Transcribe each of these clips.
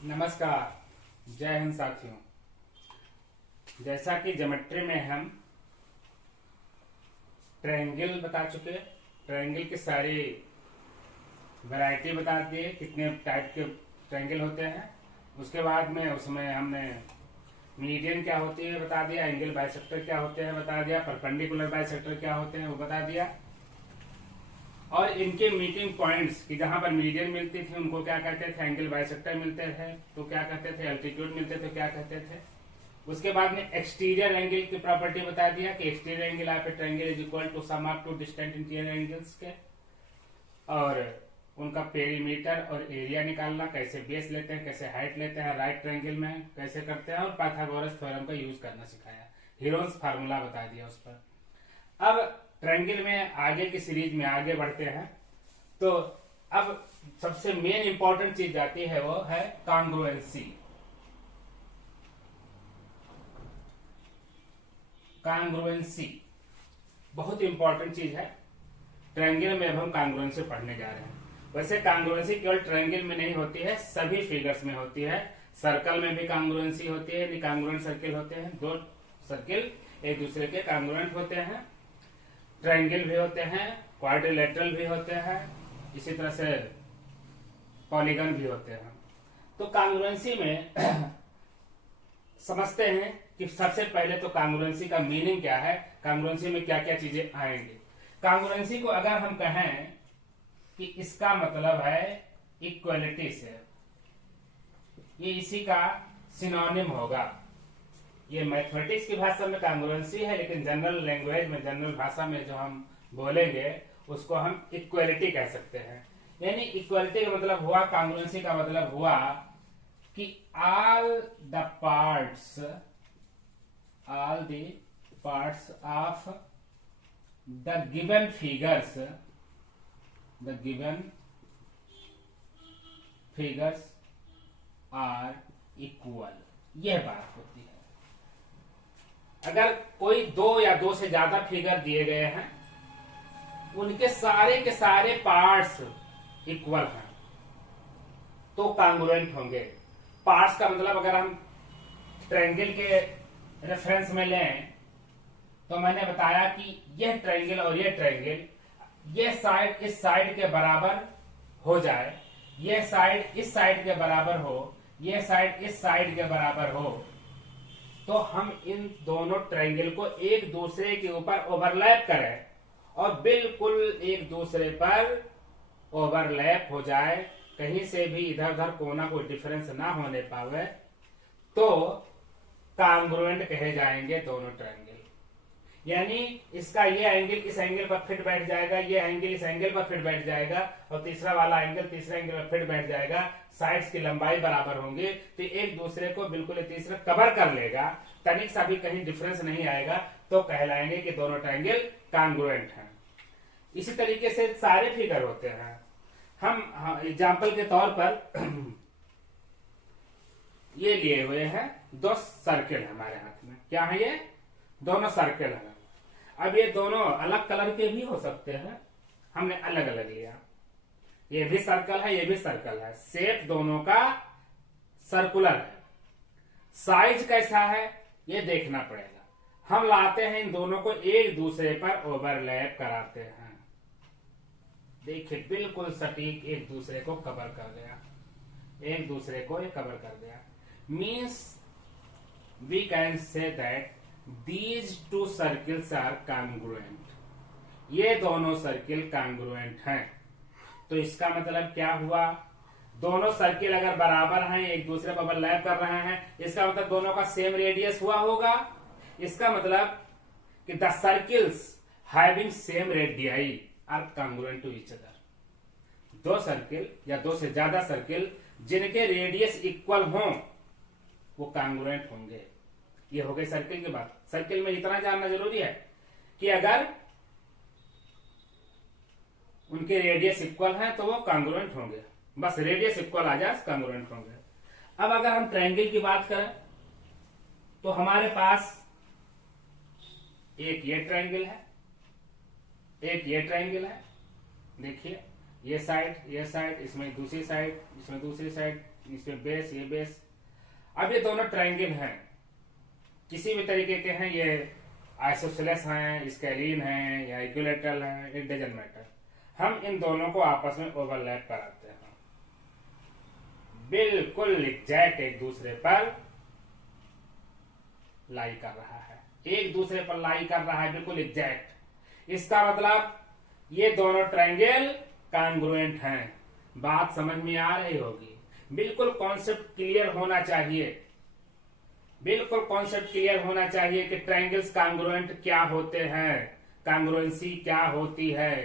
नमस्कार। जय हिंद साथियों। जैसा कि ज्योमेट्री में हम ट्रायंगल बता चुके, ट्रायंगल की सारी वैरायटी बता दिए, कितने टाइप के ट्रायंगल होते हैं। उसके बाद में उसमें हमने मीडियन क्या होती है बता दिया, एंगल बाइसेक्टर क्या होते हैं बता दिया, परपेंडिकुलर बाइसेक्टर क्या होते हैं वो बता दिया, और इनके मीटिंग पॉइंट्स कि जहां पर मीडियन मिलती थी उनको क्या कहते थे, एंगल बाइसेक्टर मिलते थे तो क्या कहते थे, एल्टीट्यूड मिलते थे क्या कहते थे। उसके बाद में एक्सटीरियर एंगल की प्रॉपर्टी बता दिया कि exterior angle of a triangle is equal to sum of two distant interior angles के, और उनका पेरीमीटर और एरिया निकालना, कैसे बेस लेते हैं, कैसे हाइट लेते हैं, राइट ट्रायंगल में कैसे करते हैं, और पाइथागोरस थ्योरम का यूज करना सिखाया, हीरोन्स फार्मूला बता दिया उस पर। अब ट्रायंगल में आगे की सीरीज में आगे बढ़ते हैं तो अब सबसे मेन इंपॉर्टेंट चीज आती है वो है कॉन्ग्रुएंसी। कॉन्ग्रुएंसी बहुत इंपॉर्टेंट चीज है ट्रायंगल में। अब हम कॉन्ग्रुएंसी पढ़ने जा रहे हैं। वैसे कॉन्ग्रुएंसी केवल ट्रायंगल में नहीं होती है, सभी फिगर्स में होती है। सर्कल में भी कॉन्ग्रुएंसी होती है, निकॉन्ग्रुएंट सर्किल होते हैं, दो सर्किल एक दूसरे के कॉन्ग्रुएंट होते हैं। ट्रायंगल भी होते हैं, क्वाड्रिलेटरल भी होते हैं, इसी तरह से पॉलीगन भी होते हैं। तो कॉन्ग्रुएंसी में समझते हैं कि सबसे पहले तो कॉन्ग्रुएंसी का मीनिंग क्या है, कॉन्ग्रुएंसी में क्या क्या चीजें आएंगी। कॉन्ग्रुएंसी को अगर हम कहें कि इसका मतलब है इक्वलिटी से, ये इसी का सिनोनिम होगा। ये मैथमेटिक्स की भाषा में कॉन्ग्रुएंसी है, लेकिन जनरल लैंग्वेज में, जनरल भाषा में जो हम बोलेंगे उसको हम इक्वलिटी कह सकते हैं। यानी इक्वलिटी का मतलब हुआ, कॉन्ग्रुएंसी का मतलब हुआ कि all the parts of the given figures are equal. यह बात होती है। अगर कोई दो या दो से ज्यादा फिगर दिए गए हैं, उनके सारे के सारे पार्ट्स इक्वल हैं तो कॉन्ग्रुएंट होंगे। पार्ट्स का मतलब अगर हम ट्रायंगल के रेफरेंस में लें तो मैंने बताया कि यह ट्रायंगल और यह ट्रायंगल, यह साइड इस साइड के बराबर हो जाए, यह साइड इस साइड के बराबर हो, यह साइड इस साइड के बराबर हो, तो हम इन दोनों ट्रायंगल को एक दूसरे के ऊपर ओवरलैप करें और बिल्कुल एक दूसरे पर ओवरलैप हो जाए, कहीं से भी इधर उधर कोना कोई डिफरेंस ना होने पावे, तो कॉन्ग्रुएंट कहे जाएंगे दोनों ट्रायंगल। यानी इसका ये एंगल इस एंगल पर फिट बैठ जाएगा, ये एंगल इस एंगल पर फिट बैठ जाएगा, और तीसरा वाला एंगल तीसरे एंगल पर फिट बैठ जाएगा। साइड्स की लंबाई बराबर होंगी तो एक दूसरे को बिल्कुल तीसरा कवर कर लेगा, तनिक सा भी कहीं डिफरेंस नहीं आएगा, तो कहलाएंगे कि दोनों ट्रायंगल कॉन्ग्रुएंट हैं। इसी तरीके से सारे फिगर होते हैं। हम एग्जाम्पल के तौर पर ये लिए हुए हैं, दो सर्किल हमारे हाथ में। क्या है ये? दोनों सर्किल हैं। अब ये दोनों अलग कलर के भी हो सकते हैं, हमने अलग अलग लिया। ये भी सर्कल है, ये भी सर्कल है, शेप दोनों का सर्कुलर है। साइज कैसा है ये देखना पड़ेगा। हम लाते हैं इन दोनों को एक दूसरे पर ओवरलैप कराते हैं, देखिए बिल्कुल सटीक एक दूसरे को कवर कर दिया, एक दूसरे को ये कवर कर दिया। Means we can say that these two circles are congruent। ये दोनों सर्किल कॉन्ग्रुएंट हैं। तो इसका मतलब क्या हुआ? दोनों सर्किल अगर बराबर हैं, एक दूसरे पर ओवरलैप कर रहे हैं, इसका मतलब दोनों का सेम रेडियस हुआ होगा। इसका मतलब कि the circles having same radii are congruent to each other. दो सर्किल या दो से ज्यादा सर्किल जिनके रेडियस इक्वल हों वो कॉन्ग्रुएंट होंगे। ये हो गई सर्किल की बात। सर्किल में इतना जानना जरूरी है कि अगर उनके रेडियस इक्वल हैं तो वो कॉन्ग्रुएंट होंगे, बस रेडियस इक्वल आ जाए कॉन्ग्रुएंट होंगे। अब अगर हम ट्रायंगल की बात करें तो हमारे पास एक ये ट्रायंगल है, एक ये ट्रायंगल है। देखिए ये साइड, इसमें दूसरी साइड, इसमें दूसरी साइड, इसमें बेस, ये बेस। अब ये दोनों ट्रायंगल हैं, किसी भी तरीके के हैं, ये आइसोसेलेस हैं, स्केलीन हैं या इक्विलैटरल हैं, इट डजंट मैटर। हम इन दोनों को आपस में ओवरलैप कराते हैं, बिल्कुल एग्जैक्ट एक दूसरे पर लाई कर रहा है, एक दूसरे पर लाई कर रहा है, बिल्कुल एग्जैक्ट। इसका मतलब ये दोनों ट्रायंगल कॉन्ग्रुएंट हैं। बात समझ में आ रही होगी, बिल्कुल कॉन्सेप्ट क्लियर होना चाहिए, बिल्कुल कॉन्सेप्ट क्लियर होना चाहिए कि ट्रायंगल्स कॉन्ग्रुएंट क्या होते हैं, कॉन्ग्रुएंसी क्या होती है,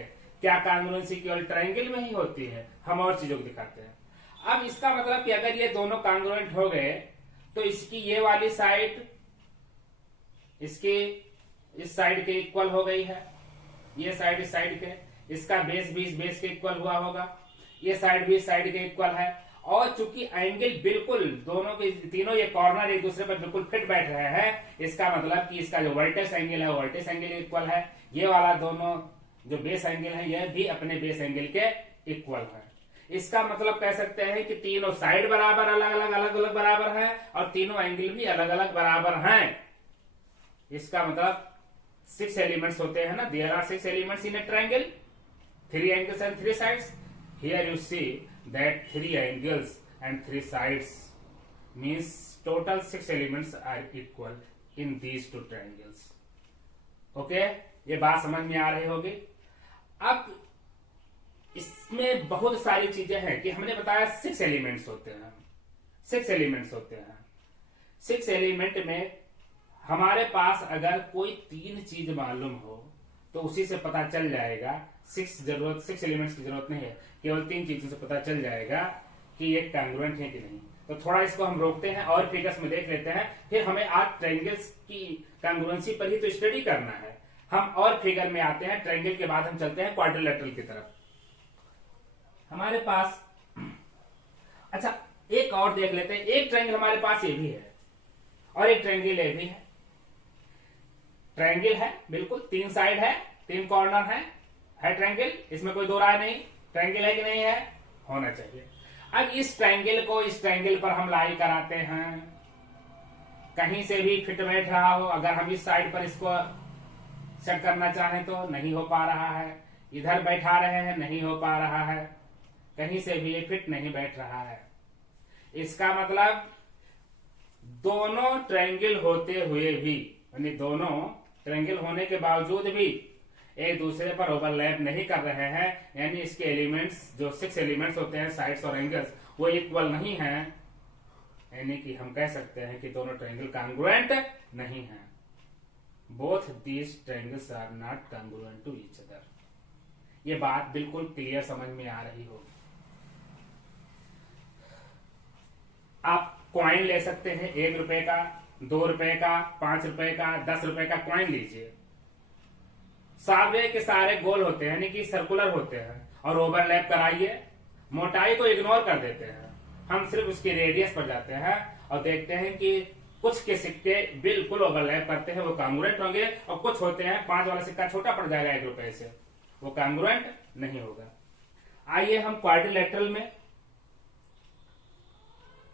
क्या कॉन्ग्रुएंसी केवल ट्रायंगल में ही होती है, हम और चीजों को दिखाते हैं। अब इसका मतलब कि अगर ये दोनों कॉन्ग्रुएंट हो गए तो इसकी ये वाली साइड इसके इस साइड के इक्वल हो गई है, ये साइड इस साइड के, इसका बेस भी इस बेस के इक्वल हुआ होगा, ये साइड भी इस साइड के इक्वल है। और चूंकि एंगल बिल्कुल दोनों के तीनों ये कॉर्नर एक दूसरे पर बिल्कुल फिट बैठ रहे हैं, इसका मतलब कि इसका जो वर्टेक्स एंगल है वो वर्टेक्स एंगल इक्वल है, ये वाला दोनों जो बेस एंगल है यह भी अपने बेस एंगल के इक्वल है। इसका मतलब कह सकते हैं कि तीनों साइड बराबर अलग अलग बराबर हैं और तीनों एंगल भी अलग अलग बराबर हैं। इसका मतलब 6 एलिमेंट्स होते हैं ना, there are 6 elements in a triangle, 3 angles and 3 sides. Here you see that 3 angles and 3 sides means total 6 elements are equal in these 2 triangles. Okay, ये बात समझ में आ रही होगी। अब इसमें बहुत सारी चीजें हैं कि हमने बताया 6 एलिमेंट्स होते हैं, 6 एलिमेंट्स होते हैं। 6 एलिमेंट में हमारे पास अगर कोई 3 चीज मालूम हो तो उसी से पता चल जाएगा, 6 एलिमेंट्स की जरूरत नहीं है, केवल 3 चीजों से पता चल जाएगा कि ये कॉन्ग्रुएंट है कि नहीं। तो थोड़ा इसको हम रोकते हैं और फिगर्स में देख लेते हैं, फिर हमें आज ट्रायंगल्स की कॉन्ग्रुएंसी पर ही तो स्टडी करना है। हम और फिगर में आते हैं, ट्रायंगल के बाद हम चलते हैं क्वाड्रिलेटरल की तरफ। हमारे पास अच्छा एक और देख लेते हैं, एक ट्रायंगल हमारे पास ये भी है और एक ट्रायंगल ये भी है। ट्रायंगल है, बिल्कुल 3 साइड है, 3 कॉर्नर है ट्रायंगल, इसमें कोई दो राय नहीं, ट्रायंगल है कि नहीं है, होना चाहिए। अब इस ट्रायंगल को इस ट्रायंगल पर हम लाई कराते हैं, कहीं से भी फिट बैठ रहा हो, अगर हम इस साइड पर इसको सेट करना चाहें तो नहीं हो पा रहा है, इधर बैठा रहे हैं नहीं हो पा रहा है, कहीं से भी ये फिट नहीं बैठ रहा है। इसका मतलब दोनों ट्रायंगल होते हुए भी, यानी दोनों ट्रायंगल होने के बावजूद भी एक दूसरे पर ओवरलैप नहीं कर रहे हैं, यानी इसके एलिमेंट्स जो 6 एलिमेंट्स होते हैं साइड्स और एंगल्स वो इक्वल नहीं है, यानी कि हम कह सकते हैं कि दोनों ट्रायंगल कॉन्ग्रुएंट नहीं है। Both these triangles are not congruent to each other. ये बात बिल्कुल क्लियर समझ में आ रही होगी। आप कॉइन ले सकते हैं, 1 रुपए का, 2 रुपए का, 5 रुपए का, 10 रुपए का कॉइन लीजिए, सारे के सारे गोल होते हैं, यानी कि सर्कुलर होते हैं, और ओवरलैप कराइए, मोटाई को इग्नोर कर देते हैं, हम सिर्फ उसकी रेडियस पर जाते हैं और देखते हैं कि कुछ के सिक्के बिल्कुल ओवरलैप करते हैं, वो कॉन्ग्रुएंट होंगे, और कुछ होते हैं 5 वाला सिक्का छोटा पड़ जाएगा 1 रुपए से, वो कॉन्ग्रुएंट नहीं होगा। आइए हम क्वाड्रिलेटरल में,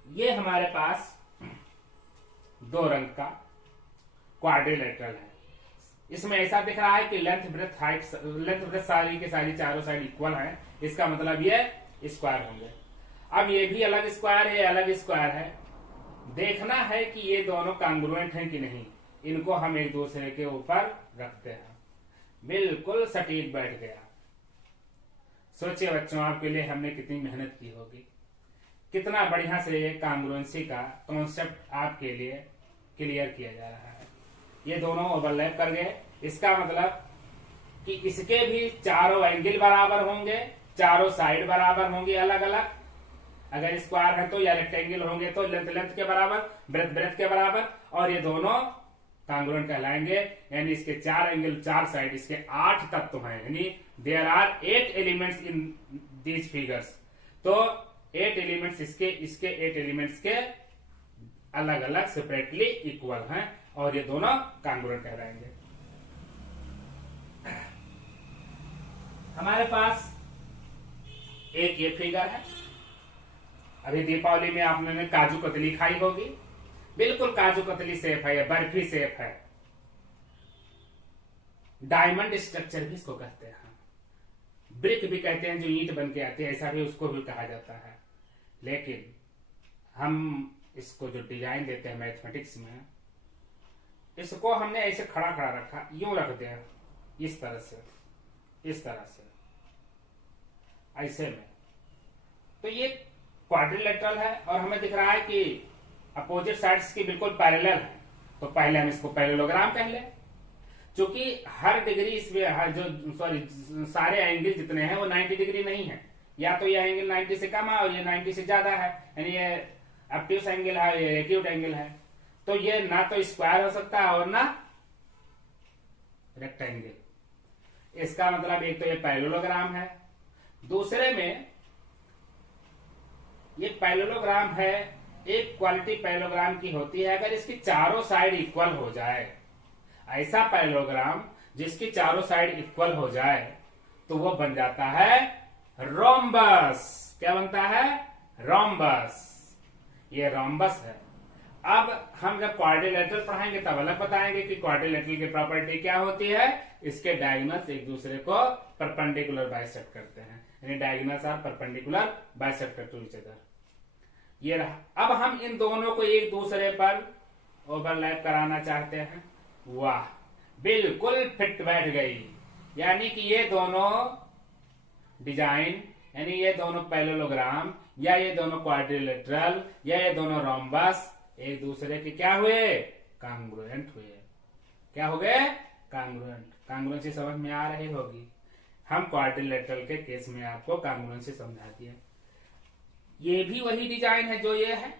ये हमारे पास 2 रंग का क्वाड्रिलेटरल है। इसमें ऐसा दिख रहा है कि length breadth height, length breadth सारी के सारी चारों साइड इक्वल है, इसका मतलब ये स्क्वायर होंगे। अब ये भी अलग स्क्वायर है, अलग स्क्वायर है, देखना है कि ये दोनों कॉन्ग्रुएंट हैं कि नहीं। इनको हम एक दूसरे के ऊपर रखते हैं, बिल्कुल सटीक बैठ गया। सोचिए बच्चों, आपके लिए हमने कितनी मेहनत की होगी, कितना बढ़िया से ये कॉन्ग्रुएंसी का कॉन्सेप्ट आपके लिए क्लियर किया जा रहा है। ये दोनों ओवरलैप कर गए, इसका मतलब कि इसके भी चारों एंगल बराबर होंगे, चारों साइड बराबर होंगी अलग अलग, अगर स्क्वायर है तो, या रेक्टेंगल होंगे तो लेंथ लेंथ के बराबर, ब्रेथ ब्रेथ के बराबर, और ये दोनों कॉन्ग्रुएंट कहलाएंगे। यानी इसके 4 एंगल 4 साइड, इसके 8 तत्व हैं, यानी there are 8 elements in these figures. तो 8 एलिमेंट्स इसके 8 एलिमेंट्स के अलग अलग सेपरेटली इक्वल हैं, और ये दोनों कॉन्ग्रुएंट कहलाएंगे। हमारे पास एक ये फिगर है, अभी दीपावली में आपने काजू कतली खाई होगी, बिल्कुल काजू कतली शेप है, बर्फी शेप है। डायमंड स्ट्रक्चर भी इसको कहते हैं, ब्रिक भी कहते हैं, जो ईंट बन के आती है, ऐसा भी उसको भी कहा जाता है। लेकिन हम इसको जो डिजाइन देते हैं मैथमेटिक्स में, इसको हमने ऐसे खड़ा खड़ा रखा, यूं रख दिया, इस तरह से, इस तरह से, ऐसे में, तो ये क्वाड्रिलेटरल है और हमें दिख रहा है कि अपोजिट साइड्स की बिल्कुल पैरेलल है। तो पहले हम इसको पैरेललोग्राम कह लें, क्योंकि हर डिग्री इसमें सारे एंगल जितने हैं वो 90 डिग्री नहीं है, या तो ये एंगल 90 से कम है और ये 90 से ज्यादा है, यानी ये ऑब्ट्यूस एंगल है, ये एक्यूट एंगल है। तो ये ना तो स्क्वायर हो सकता है और ना रेक्टेंगल। इसका मतलब एक तो ये पैरेललोग्राम है, दूसरे में ये पैरेललोग्राम है, एक क्वालिटी पैरेललोग्राम की होती है अगर इसकी चारों साइड इक्वल हो जाए। ऐसा पैरेललोग्राम जिसकी चारों साइड इक्वल हो जाए तो वो बन जाता है रोम्बस। क्या बनता है? रोम्बस। ये रोम्बस है। अब हम जब क्वाड्रिलेटरल पढ़ाएंगे तब अलग बताएंगे कि क्वाड्रिलेटरल की प्रॉपर्टी क्या होती है। इसके डायगोनल्स एक दूसरे को परपेंडिकुलर बाइसेक्ट करते हैं, यानी diagonals are perpendicular bisector to each other. ये रहा। अब हम इन दोनों को एक दूसरे पर ओवरलैप कराना चाहते हैं। वाह, बिल्कुल फिट बैठ गई। यानी कि ये दोनों डिजाइन, यानी ये दोनों पैरेललोग्राम या ये दोनों क्वाड्रिलेटरल या ये दोनों रोम्बस एक दूसरे के क्या हुए? कांग्रुएंट हुए। क्या हो गए? कांग्रुएंट। कांग्रुएंसी समझ में आ रही होगी। हम क्वाड्रिलेटरल के केस में आपको कांग्रुएंसी समझा दिए। ये भी वही डिजाइन है जो ये है।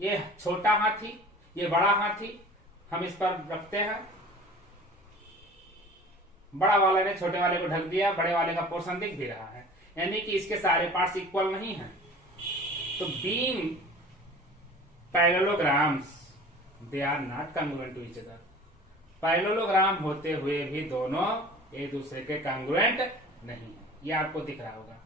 ये छोटा हाथी, ये बड़ा हाथी, हम इस पर रखते हैं। बड़ा वाले ने छोटे वाले को ढक दिया, बड़े वाले का पोर्शन दिख भी रहा है, यानी कि इसके सारे पार्ट्स इक्वल नहीं हैं। तो being parallelograms they are not congruent to each other. Parallelogram होते हुए भी दोनों एक दूसरे के कांग्रुएंट नहीं है। ये आपको दिख रहा होगा।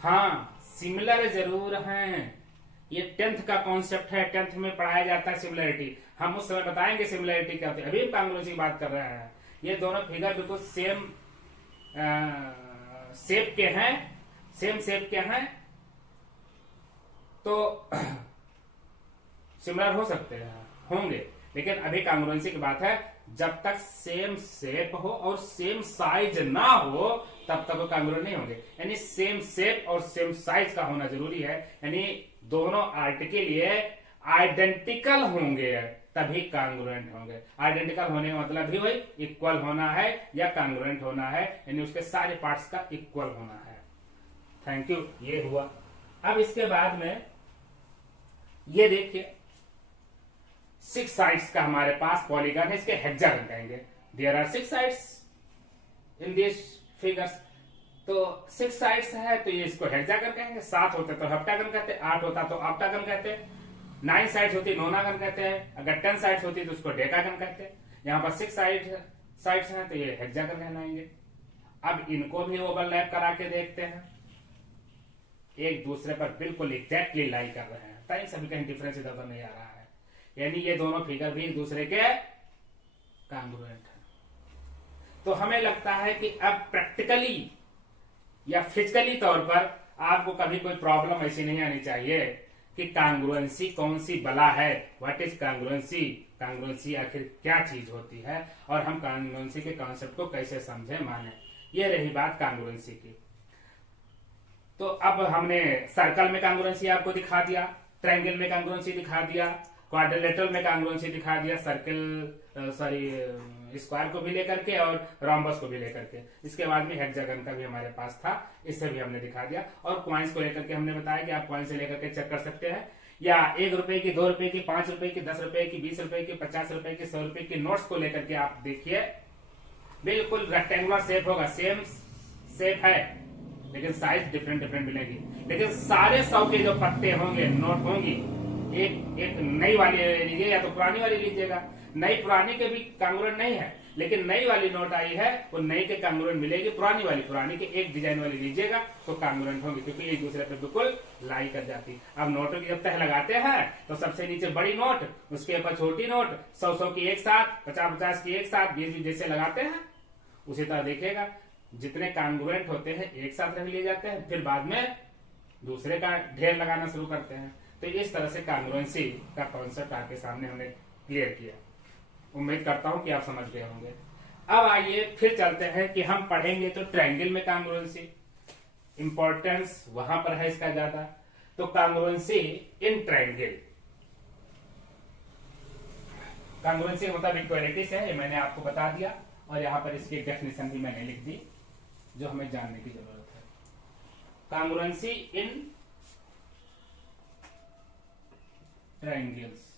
हाँ, सिमिलर जरूर हैं। ये 10th का कॉन्सेप्ट है, 10th में पढ़ाया जाता है सिमिलरिटी। हम उस समय बताएंगे सिमिलरिटी क्या होती है। अभी कांग्रुएंसी की बात कर रहे हैं। ये दोनों फिगर बिल्कुल सेम शेप के हैं, सेम शेप के हैं, तो सिमिलर हो सकते हैं, होंगे। लेकिन अभी कांग्रुएंसी की बात है, जब तक सेम शेप हो और सेम साइज ना हो तब तक वो कांग्रुएंट नहीं होंगे। यानी सेम शेप और सेम साइज का होना जरूरी है, यानी दोनों आर्टिकल ये आइडेंटिकल होंगे तभी कांग्रुएंट होंगे। आइडेंटिकल होने का मतलब भी वही इक्वल होना है या कांग्रुएंट होना है, यानी उसके सारे पार्ट्स का इक्वल होना है। Thank you. ये हुआ। अब इसके बाद में ये देखिए 6 साइड्स का हमारे पास पॉलीगन है, इसके हेक्सागन कहेंगे। There are 6 sides in this figures. तो 6 साइड्स है तो ये इसको हेक्सागन कहेंगे। 7 होते तो हेप्टागन कहते, 8 होता तो ऑक्टागन कहते, 9 साइड्स होती नोनागन कहते हैं, अगर 10 साइड्स होती तो उसको डेकागन कहते हैं। यहाँ पर 6 साइड्स हैं तो ये हेक्सागन कहलाएंगे। अब इनको भी ओवरलैप करा के देखते हैं, एक दूसरे पर बिल्कुल एग्जैक्टली लाई कर रहे हैं, कहीं से भी कहीं डिफरेंस इधर उधर नहीं आ रहा है। यानी ये दोनों फिगर भी एक दूसरे के कांग्रुएंट है। तो हमें लगता है कि अब प्रैक्टिकली या फिजिकली तौर पर आपको कभी कोई प्रॉब्लम ऐसी नहीं आनी चाहिए कि कांग्रुएंसी कौन सी बला है। What is कांग्रुएंसी? कांग्रुएंसी आखिर क्या चीज होती है और हम कांग्रुएंसी के कॉन्सेप्ट को कैसे समझे माने। ये रही बात कांग्रुएंसी की। तो अब हमने सर्कल में कांग्रुएंसी आपको दिखा दिया, ट्रायंगल में कांग्रुएंसी दिखा दिया, क्वाड्रिलेटरल में कांग्रुएंसी दिखा दिया, स्क्वायर को भी लेकर के और रोम्बस को भी लेकर के। इसके बाद में हेक्सागन का भी हमारे पास था, इससे भी हमने दिखा दिया। और कॉइन्स को लेकर के हमने बताया कि आप कॉइन से लेकर के चेक कर सकते हैं, या 1 रुपए की, 2 रुपए की, 5 रुपए की, 10 रुपए की, 20 रुपए की, 50 रुपए की, 100 रुपए की नोट्स को लेकर के आप देखिए, बिल्कुल रेक्टेंगुलर शेप होगा, सेम शेप है, लेकिन साइज डिफरेंट डिफरेंट मिलेगी। लेकिन सारे 100 के जो पत्ते होंगे, नोट होंगी, एक नई वाली ले लीजिए या तो पुरानी वाली लीजिएगा। नई पुरानी के भी कांग्रुएंट नहीं है, लेकिन नई वाली नोट आई है वो नई के कांग्रुएंट मिलेगी, पुरानी के एक डिजाइन वाली लीजिएगा तो कांग्रुएंट होंगी, क्योंकि एक दूसरे पे बिल्कुल लाई कर जाती। अब नोटों की जब तह लगाते हैं तो सबसे नीचे बड़ी नोट, उसके ऊपर छोटी नोट, 100 की एक साथ, 50 की एक साथ, 20 जैसे लगाते हैं उसी तरह देखिएगा जितने कांग्रुएंट होते हैं एक साथ रख लिए जाते हैं, फिर बाद में दूसरे का ढेर लगाना शुरू करते हैं। तो इस तरह से कांग्रुएंसी का कॉन्सेप्ट आपके सामने हमने क्लियर किया। उम्मीद करता हूं कि आप समझ गए होंगे। अब आइए फिर चलते हैं कि हम पढ़ेंगे तो ट्रायंगल में कांग्रुएंसी, इंपॉर्टेंस वहां पर है इसका ज्यादा। तो कांग्रुएंसी इन ट्रायंगल, कांग्रुएंसी का मतलब इक्वालिटी से है, ये मैंने आपको बता दिया, और यहां पर इसकी डेफिनेशन भी मैंने लिख दी जो हमें जानने की जरूरत है। कांग्रुएंसी इन ट्रायंगल्स।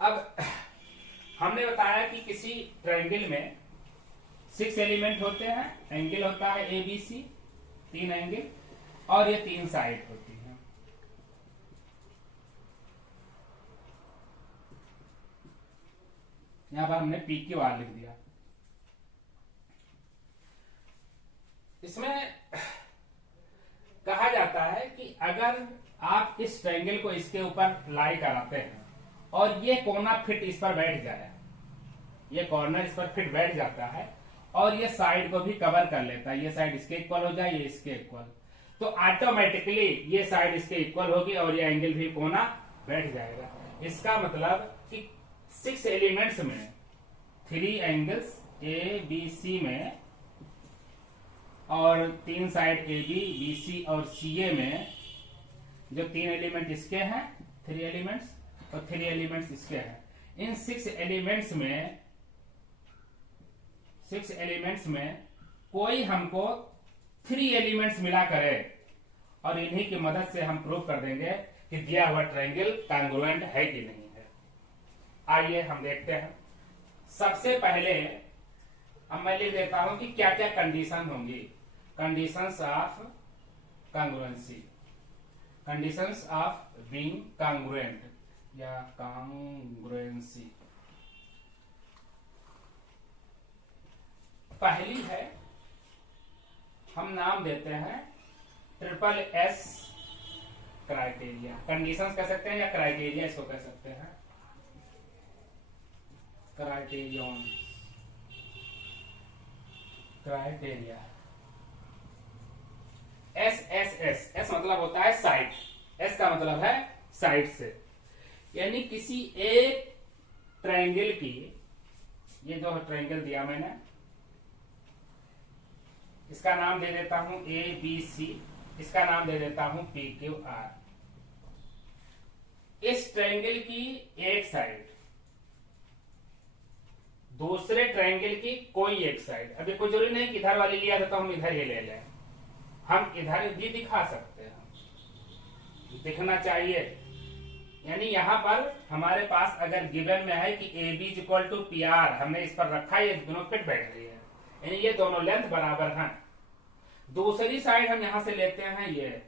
अब हमने बताया कि किसी ट्रायंगल में 6 एलिमेंट होते हैं, एंगल होता है ABC, 3 एंगल, और ये 3 साइड होती हैं। यहां पर हमने PQR लिख दिया। इसमें कहा जाता है कि अगर आप इस ट्रायंगल को इसके ऊपर लाई कराते हैं और ये कोना फिट इस पर बैठ जाए, ये कॉर्नर इस पर फिट बैठ जाता है और ये साइड को भी कवर कर लेता है, ये साइड इसके इक्वल हो जाए, ये इसके इक्वल, तो ऑटोमेटिकली ये साइड इसके इक्वल होगी और ये एंगल भी कोना बैठ जाएगा। इसका मतलब कि 6 एलिमेंट्स में 3 एंगल्स ABC में और 3 साइड AB, BC और CA में, जो 3 एलिमेंट इसके हैं, 3 एलिमेंट्स और 3 एलिमेंट्स इसके हैं, इन 6 एलिमेंट्स में कोई हमको 3 एलिमेंट्स मिला करे और इन्हीं की मदद से हम प्रूव कर देंगे कि दिया हुआ ट्रायंगल कांग्रुएंट है कि नहीं है। आइए हम देखते हैं। सबसे पहले अब मैं लिख देता हूं कि क्या क्या कंडीशन होंगी। Conditions of congruency, conditions of being congruent या कांग्रुएंसी। पहली है, हम नाम देते हैं SSS क्राइटेरिया। कंडीशंस कह सकते हैं या क्राइटेरिया इसको कह सकते हैं, क्राइटेरियन, क्राइटेरिया। S मतलब होता है साइड, S का मतलब है साइड से, यानी किसी एक ट्रायंगल की, ये जो ट्रायंगल दिया मैंने इसका नाम दे देता हूं ABC, इसका नाम दे देता हूं PQR। इस ट्रायंगल की एक साइड दूसरे ट्रायंगल की कोई एक साइड, अभी कोई जरूरी नहीं कि इधर वाली लिया था तो हम इधर ही ले लें, हम इधर भी दिखा सकते हैं, दिखना चाहिए। यानी यहां पर हमारे पास अगर गिवन में है कि AB = PR, हमने इस पर रखा, ये दोनों फिट बैठ रही है, यानी ये दोनों लेंथ बराबर हैं। दूसरी साइड हम यहां से लेते हैं ये,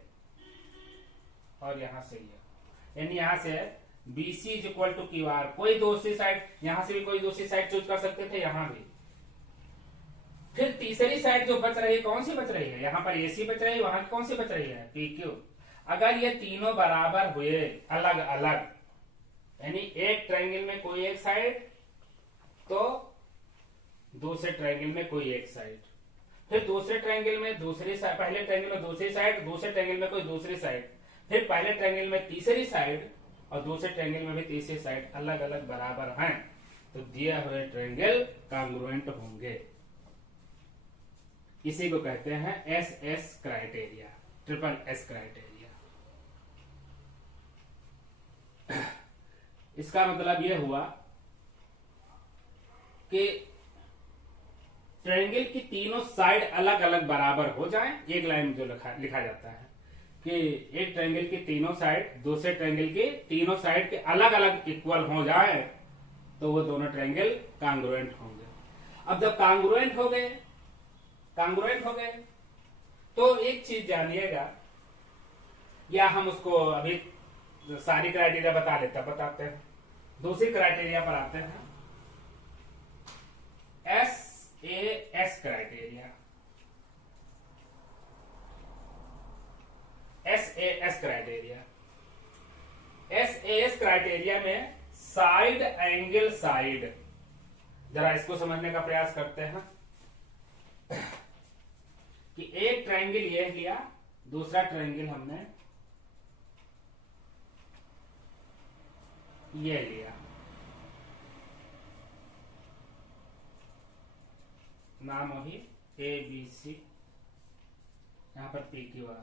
और यहां से ये, यानी यहां से BC = QR, कोई दूसरी साइड, यहां से भी कोई दूसरी साइड चूज कर सकते थे, यहां भी। फिर तीसरी साइड जो बच रही है, कौन सी बच रही है, यहां पर AC बच रही है, वहां कौन सी बच रही है, PQ। अगर ये तीनों बराबर हुए अलग अलग, यानी एक ट्रायंगल में कोई एक साइड तो दूसरे ट्रायंगल में कोई एक साइड, फिर दूसरे ट्रायंगल में दूसरी साइड, पहले ट्रायंगल में दूसरी साइड, दूसरे ट्रायंगल में कोई दूसरी साइड, फिर पहले ट्रायंगल में तीसरी साइड और दूसरे ट्रायंगल में भी तीसरी साइड अलग अलग बराबर हैं, तो दिए हुए ट्रायंगल कांग्रुएंट होंगे। इसी को कहते हैं SS क्राइटेरिया, SSS क्राइटेरिया। इसका मतलब यह हुआ कि ट्रायंगल की तीनों साइड अलग अलग बराबर हो जाएं। एक लाइन में जो लिखा जाता है कि एक ट्रायंगल की तीनों साइड दूसरे ट्रायंगल की तीनों साइड के अलग अलग इक्वल हो जाए तो वो दोनों ट्रायंगल कांग्रुएंट होंगे। अब जब कांग्रुएंट हो गए तो एक चीज जानिएगा, या हम उसको अभी सारी क्राइटेरिया बताते हैं, दूसरी क्राइटेरिया पर आते हैं। SAS criteria, SAS criteria, SAS criteria में साइड एंगल साइड, जरा इसको समझने का प्रयास करते हैं कि एक ट्रायंगल ये लिया, दूसरा ट्रायंगल हमने ये लिया, नाम वही ABC, यहां पर PQR।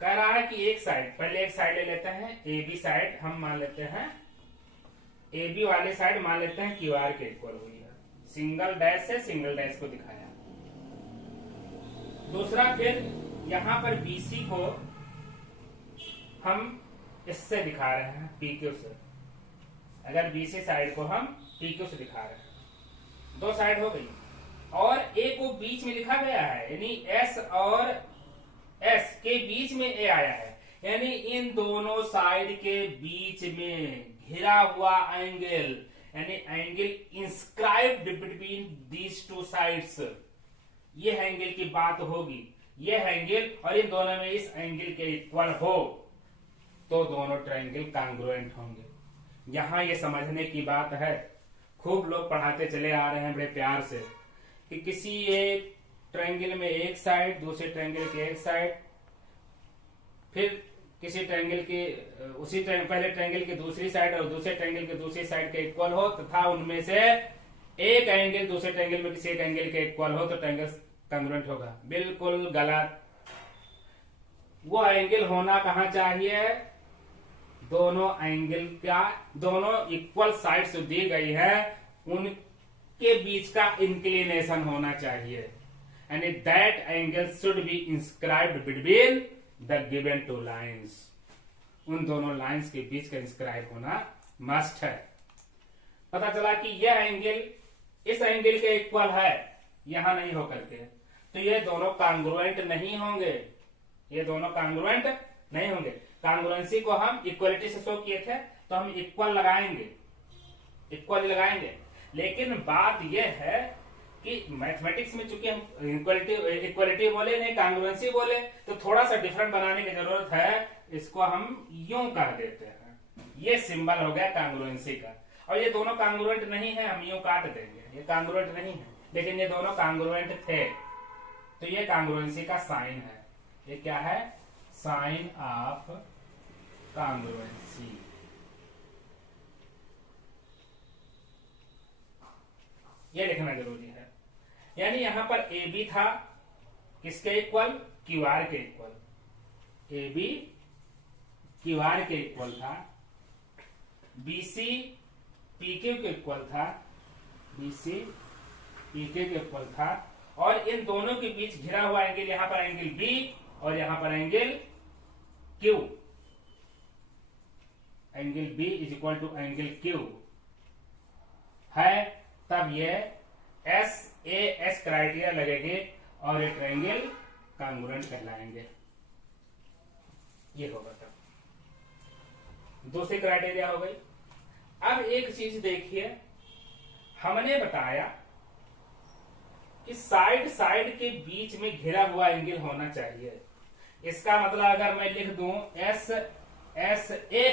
कह रहा है कि एक साइड, पहले एक साइड ले लेते हैं, AB साइड हम मान लेते हैं, AB वाले साइड मान लेते हैं QR के इक्वल हुई है, सिंगल डैश से सिंगल डैश को दिखाया। दूसरा फिर यहां पर BC को हम इससे दिखा रहे हैं, PQ से। अगर BC साइड को हम PQ से दिखा रहे हैं, दो साइड हो गई, और A को बीच में लिखा गया है, यानी S और S के बीच में A आया है, यानी इन दोनों साइड के बीच में घिरा हुआ एंगल, यानी angle inscribed between these two sides, ये एंगल की बात होगी। ये एंगल और इन दोनों में इस एंगल के इक्वल हो तो दोनों ट्रायंगल कांग्रुएंट होंगे। यहां ये समझने की बात है, खूब लोग पढ़ाते चले आ रहे हैं बड़े प्यार से, कि किसी एक ट्रायंगल में एक साइड, दूसरे ट्रायंगल के एक साइड, फिर किसी ट्रायंगल के उसी पहले ट्रायंगल की दूसरी साइड और दूसरे ट्रायंगल की दूसरी साइड के इक्वल हो, तथा उनमें से एक एंगल दूसरे ट्रायंगल में किसी एक एंगल के इक्वल हो तो ट्रायंगल कांग्रुएंट होगा। बिल्कुल गलत। वो एंगल होना कहां चाहिए, दोनों एंगल का, दोनों इक्वल साइड्स दी गई है, उनके बीच का इंक्लिनेशन होना चाहिए, यानी that angle should be inscribed between the given two lines. उन दोनों लाइंस के बीच का इंस्क्राइब होना मस्ट है। पता चला कि यह एंगल इस एंगल के इक्वल है, यहां नहीं होकर के, तो ये दोनों कांग्रुएंट नहीं होंगे, ये दोनों कांग्रुएंट नहीं होंगे। कांग्रुएंसी को हम इक्वलिटी से शो किए थे, तो हम इक्वल लगाएंगे, इक्वल लगाएंगे। लेकिन बात यह है कि मैथमेटिक्स में चूंकि हम इक्वलिटी बोले नहीं कांग्रुएंसी बोले, तो थोड़ा सा डिफरेंट बनाने की जरूरत है। इसको हम यूं कर देते हैं, ये सिंबल हो गया कांग्रुएंसी का, और ये दोनों कांग्रुएंट नहीं है, हम यूं काट देंगे, ये कांग्रुएंट नहीं है, लेकिन ये दोनों कांग्रुएंट थे, तो ये कांग्रुएंसी का साइन है। ये क्या है, साइन ऑफ कांग्रुएंसी। ये लिखना जरूरी है। यानी यहां पर AB था किसके इक्वल, QR के इक्वल, AB QR के इक्वल था, BC PQ के इक्वल था, BC PQ के इक्वल था, और इन दोनों के बीच घिरा हुआ एंगल, यहां पर एंगल B और यहां पर angle Q, angle B is equal to angle Q है, तब ये SAS क्राइटेरिया लगेंगे और ये ट्रायंगल कांग्रुएंट कहलाएंगे। ये होगा तब दूसरी क्राइटेरिया हो गई। अब एक चीज देखिए, हमने बताया कि साइड साइड के बीच में घिरा हुआ एंगल होना चाहिए। इसका मतलब अगर मैं लिख दूं SA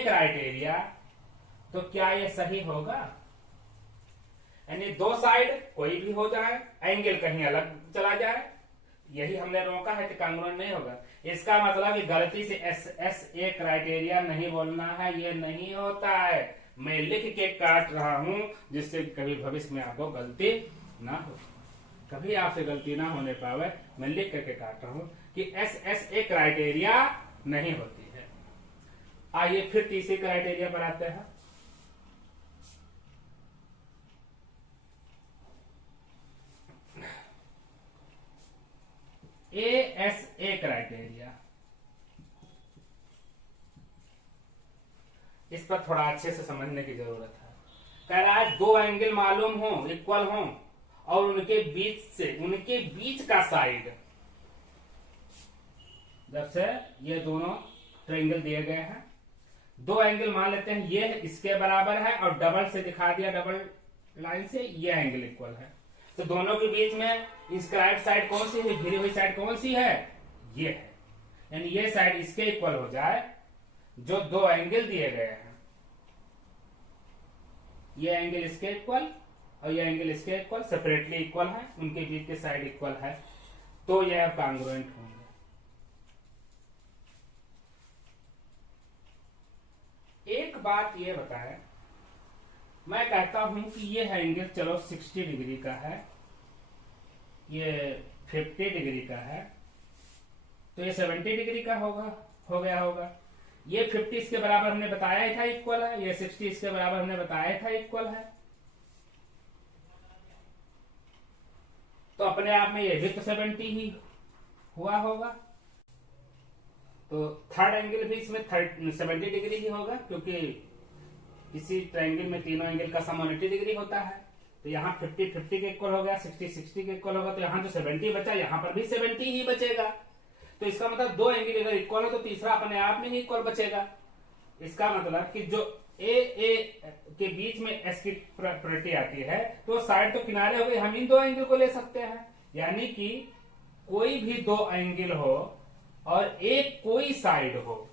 क्राइटेरिया, तो क्या ये सही होगा, यानी दो साइड कोई भी हो जाए, एंगल कहीं अलग चला जाए, यही हमने रोका है कि कांग्रुएंट नहीं होगा। इसका मतलब कि गलती से SA क्राइटेरिया नहीं बोलना है, ये नहीं होता है। मैं लिख के काट रहा हूं जिससे कभी भविष्य में आपको गलती ना हो, कभी आपसे गलती ना होने पावे, मैं लिख करके काट रहा हूं कि SA क्राइटेरिया नहीं होती है। आइए फिर तीसरी क्राइटेरिया पर आते हैं। ASA क्राइटेरिया, इस पर थोड़ा अच्छे से समझने की जरूरत है। कह रहा है दो एंगल मालूम हो, इक्वल हो, और उनके बीच का साइड, जब से ये दोनों ट्रायंगल दिए गए हैं, दो एंगल मान लेते हैं, ये इसके बराबर है और डबल से दिखा दिया, डबल लाइन से ये एंगल इक्वल है। तो दोनों के बीच में इंस्क्राइब्ड साइड कौन सी है, घिरी हुई साइड कौन सी है, ये है। यानी ये साइड इसके इक्वल हो जाए, जो दो एंगल दिए गए हैं, ये एंगल इसके इक्वल और ये एंगल इसके इक्वल, सेपरेटली इक्वल है, उनके बीच के साइड इक्वल है, तो यह कॉन्ग्रुएंट होंगे। एक बात ये बताएं, मैं कहता हूं कि ये एंगल चलो 60 डिग्री का है, ये 50 डिग्री का है, तो ये 70 डिग्री का होगा, हो गया होगा। ये 50 इसके बराबर हमने बताया ही था इक्वल है, ये 60 इसके बराबर हमने बताया था इक्वल है, तो अपने आप में ये भी तो 70 ही हुआ होगा। तो थर्ड एंगल भी इसमें 70 डिग्री ही होगा, क्योंकि इसी ट्रायंगल में तीनों एंगल का सम 180 डिग्री होता है। तो यहाँ 50 के इक्वल हो गया, 60 के इक्वल होगा, तो यहाँ जो 70 बचा यहाँ पर भी 70 ही बचेगा। तो इसका मतलब दो एंगल अगर इक्वल हो तो तीसरा अपने आप में ही इक्वल बचेगा। इसका मतलब कि जो ए के बीच में एस की प्रॉपर्टी आती है, तो साइड तो किनारे हो गए, हम इन दो एंगल को ले सकते हैं। यानी कि कोई भी दो एंगल हो और एक कोई साइड हो,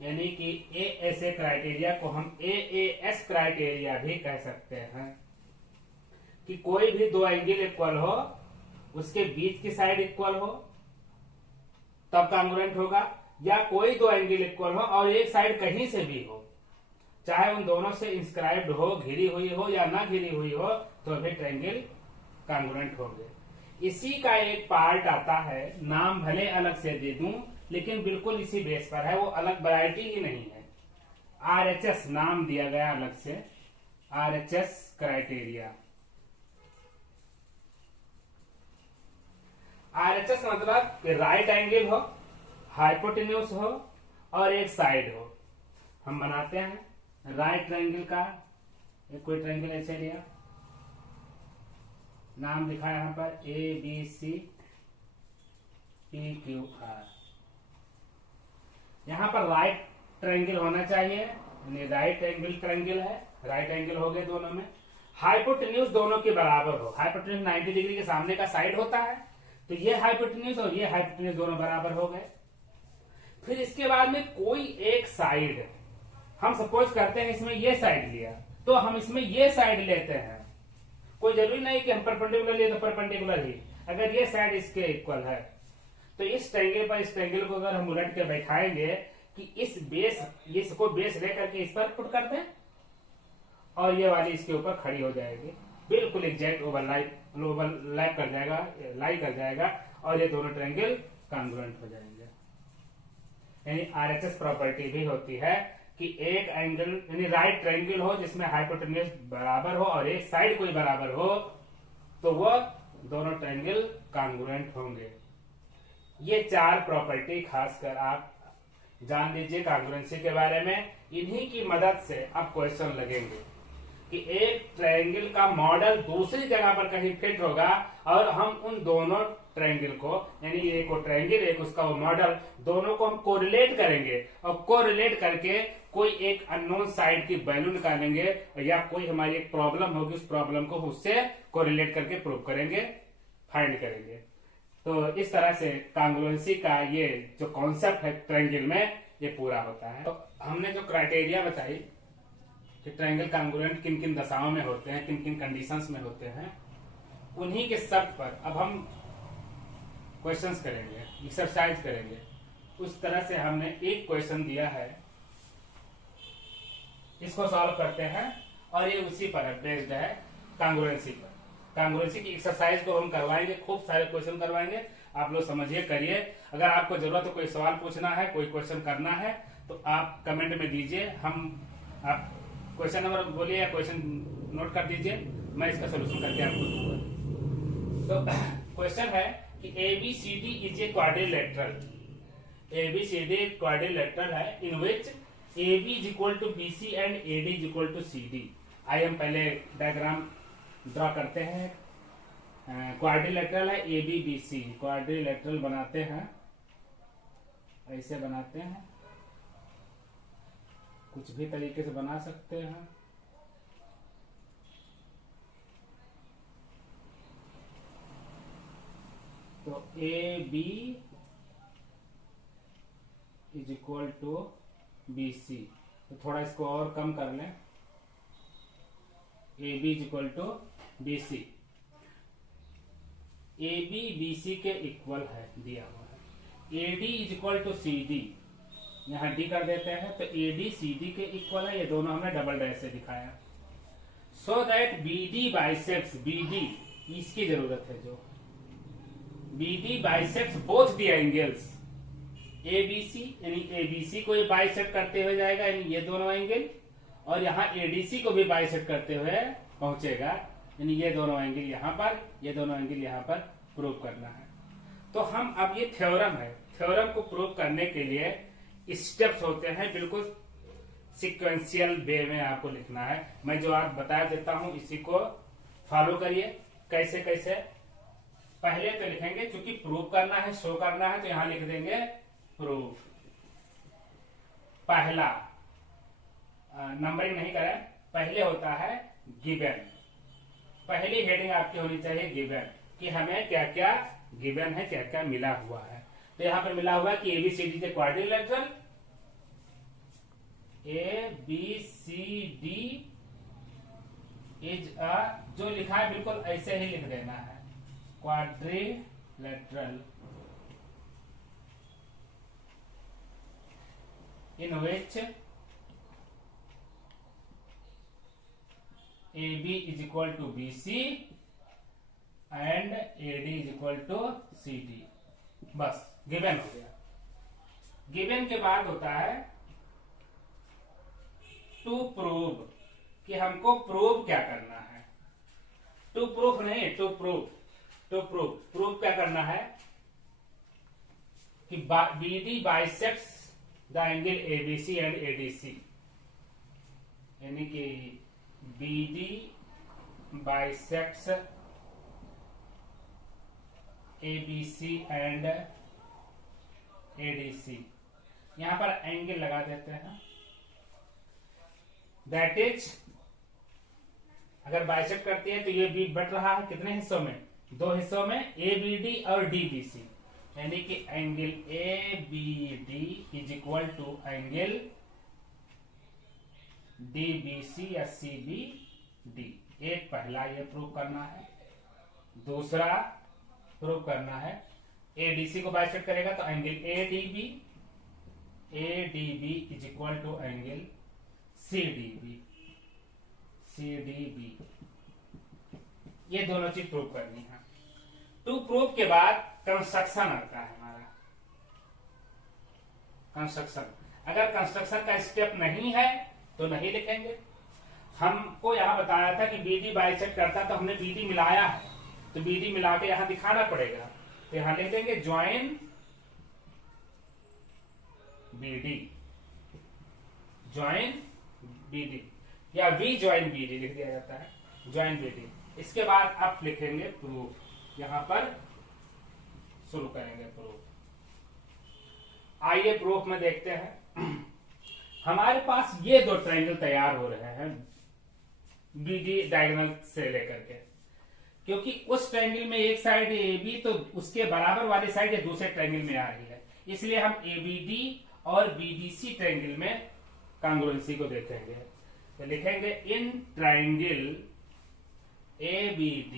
यानी कि ए एस ए क्राइटेरिया को हम ए एस क्राइटेरिया भी कह सकते हैं, कि कोई भी दो एंगल इक्वल हो, उसके बीच की साइड इक्वल हो तब कॉन्ग्रुएंट होगा, या कोई दो एंगल इक्वल हो और एक साइड कहीं से भी हो, चाहे उन दोनों से इंस्क्राइब्ड हो, घिरी हुई हो या ना घिरी हुई हो, तो भी ट्रायंगल कॉन्ग्रुएंट होंगे। इसी का एक पार्ट आता है, नाम भले अलग से दे दूं लेकिन बिल्कुल इसी बेस पर है, वो अलग वैरायटी ही नहीं है। RHS नाम दिया गया अलग से, RHS क्राइटेरिया। RHS मतलब कि राइट एंगल हो, हाइपोटेन्यूज हो और एक साइड हो। हम बनाते हैं राइट ट्रायंगल का, एक कोई ट्रायंगल ऐसे लिया, नाम लिखा है यहां पर ABC PQR। यहां पर राइट ट्रायंगल होना चाहिए, राइट एंगल ट्रायंगल है, राइट एंगल हो गए दोनों में। हाइपोटेन्यूज दोनों के बराबर हो, हाइपोटेन्यूज 90 डिग्री के सामने का साइड होता है, तो ये हाइपोटेन्यूज और ये हाइपोटेन्यूज दोनों बराबर हो गए। फिर इसके बाद में कोई एक साइड, हम सपोज करते हैं इसमें ये साइड लिया, तो हम इसमें ये साइड लेते हैं। कोई जरूरी नहीं कि हम परपेंडिकुलर लिए तो परपेंडिकुलर ही, अगर ये साइड इसके इक्वल है तो इस ट्रायंगल पर इस ट्रायंगल को अगर हम उलट के बैठाएंगे कि इस बेस, ये इसको बेस लेकर के इस पर पुट कर दें और ये वाली इसके ऊपर खड़ी हो जाएगी, बिल्कुल एग्जैक्ट ओवरलैप कर जाएगा, लाई कर जाएगा, और ये दोनों ट्रायंगल कॉन्ग्रुएंट हो जाएंगे। यानी RHS प्रॉपर्टी भी होती है कि एक एंगल यानी राइट ट्रायंगल हो जिसमें हाइपोटेन्यूज बराबर हो और एक साइड कोई बराबर हो, तो वो दोनों ट्रायंगल कॉन्ग्रुएंट होंगे। ये चार प्रॉपर्टी खासकर आप जान लीजिए कॉन्ग्रुएंसी के बारे में। इन्हीं की मदद से अब क्वेश्चन लगेंगे कि एक ट्रायंगल का मॉडल दूसरी जगह पर कहीं फिट होगा और हम उन दोनों ट्रायंगल को, यानी एक वो ट्रायंगल एक उसका वो मॉडल, दोनों को हम कोरिलेट करेंगे और कोरिलेट करके कोई एक अननोन साइड की वैल्यू निकालेंगे या कोई हमारी एक प्रॉब्लम होगी उस प्रॉब्लम को उससे कोरिलेट करके प्रूव करेंगे, फाइंड करेंगे। तो इस तरह से कॉन्ग्रुएंसी का ये जो कॉन्सेप्ट है ट्रायंगल में ये पूरा होता है। तो हमने जो क्राइटेरिया बताई कि ट्रायंगल कॉन्ग्रुएंट किन किन दशाओं में होते हैं, किन किन कंडीशंस में होते हैं, उन्हीं के शर्त पर अब हम क्वेश्चंस करेंगे, एक्सरसाइज करेंगे। उस तरह से हमने एक क्वेश्चन दिया है, इसको सॉल्व करते हैं और ये उसी पर बेस्ड है कॉन्ग्रुएंसी पर। कॉन्ग्रुएंसी की एक्सरसाइज को हम करवाएंगे, खूब सारे क्वेश्चन करवाएंगे, आप लोग समझिए, करिए। अगर आपको जरूरत हो, कोई सवाल पूछना है, कोई क्वेश्चन करना है, तो आप कमेंट में दीजिए। आप क्वेश्चन नंबर बोलिए या क्वेश्चन नोट कर दीजिए, मैं इसका सोल्यूशन करके आपको दूंगा। तो क्वेश्चन है कि ABCD is a quadrilateral. ABCD quadrilateral है in which AB is equal to BC and AD is equal to CD। आइए हम पहले डायग्राम ड्रॉ करते हैं। क्वाड्रिलेटरल है ABBC, क्वाड्रिलेटरल बनाते हैं, ऐसे बनाते हैं, कुछ भी तरीके से बना सकते हैं। तो A B is equal to B C. तो थोड़ा इसको और कम कर लें, A B is equal to B C. A B B C के इक्वल है, दिया हुआ है। A D is equal to C D, यहां डी कर देते हैं, तो ए डी सी डी के इक्वल है। ये दोनों हमने डबल डैश से दिखाया। So that B D bisects, B D इसकी जरूरत है, जो B D bisects both the angles A B C, यानी ए बी सी को बाइसेक्ट करते हुए जाएगा, यानी ये दोनों एंगल, और यहाँ ए डी सी को भी बाइसेक्ट करते हुए पहुंचेगा, यानी ये दोनों एंगल यहाँ पर, ये दोनों एंगल यहाँ पर प्रूव करना है। तो हम अब ये थ्योरम है, थ्योरम को प्रूव करने के लिए स्टेप्स होते हैं, बिल्कुल सिक्वेंशियल वे में आपको लिखना है। मैं जो आप बता देता हूं इसी को फॉलो करिए। कैसे कैसे, पहले तो लिखेंगे, क्योंकि प्रूव करना है, शो करना है, तो यहां लिख देंगे प्रूफ। पहला नंबरिंग नहीं करें, पहले होता है गिवन। पहली हेडिंग आपकी होनी चाहिए गिवन, कि हमें क्या क्या गिवन है, क्या क्या मिला हुआ है। तो यहां पर मिला हुआ है कि एबीसीडी के quadrilateral, A B C D is a, जो लिखा है बिल्कुल ऐसे ही लिख देना है, quadrilateral in which AB is equal to BC and AD is equal to CD। बस गिवन हो गया। गिवन के बाद होता है टू प्रूव, कि हमको प्रूव क्या करना है। टू प्रूफ नहीं, to prove. To prove, prove क्या करना है कि BD bisects the angle ABC and ADC, यानी कि BD bisects ABC and ADC। यहां पर एंगल लगा देते हैं, दैट इज, अगर बाइसेक्ट करती है तो ये बी बट रहा है कितने हिस्सों में, दो हिस्सों में, ABD और DBC, यानी कि angle ABD is equal to angle DBC या CBD। एक पहला ये प्रूव करना है। दूसरा प्रूव करना है ADC को बाइसेक्ट करेगा तो angle ADB is equal to angle CDB। ये दोनों चीज प्रूव करनी है। टू प्रूव के बाद कंस्ट्रक्शन आता है हमारा। कंस्ट्रक्शन, अगर कंस्ट्रक्शन का स्टेप नहीं है तो नहीं लिखेंगे। हमको यहां बताया था कि BD बाइसेक्ट करता, तो हमने BD मिलाया है, तो BD मिला के यहां दिखाना पड़ेगा, तो यहां लिख देंगे ज्वाइन BD, ज्वाइन BD या V ज्वाइन BD लिख दिया जाता है, ज्वाइन BD। इसके बाद आप लिखेंगे प्रूफ, यहां पर शुरू करेंगे प्रूफ। आइए प्रूफ में देखते हैं। हमारे पास ये दो ट्रायंगल तैयार हो रहे हैं BD डायगोनल से लेकर के, क्योंकि उस ट्रायंगल में एक साइड AB, तो उसके बराबर वाली साइड दूसरे ट्रायंगल में आ रही है, इसलिए हम ABD और BDC ट्रायंगल में कांग्रुएंसी को देखेंगे। तो लिखेंगे in triangle ABD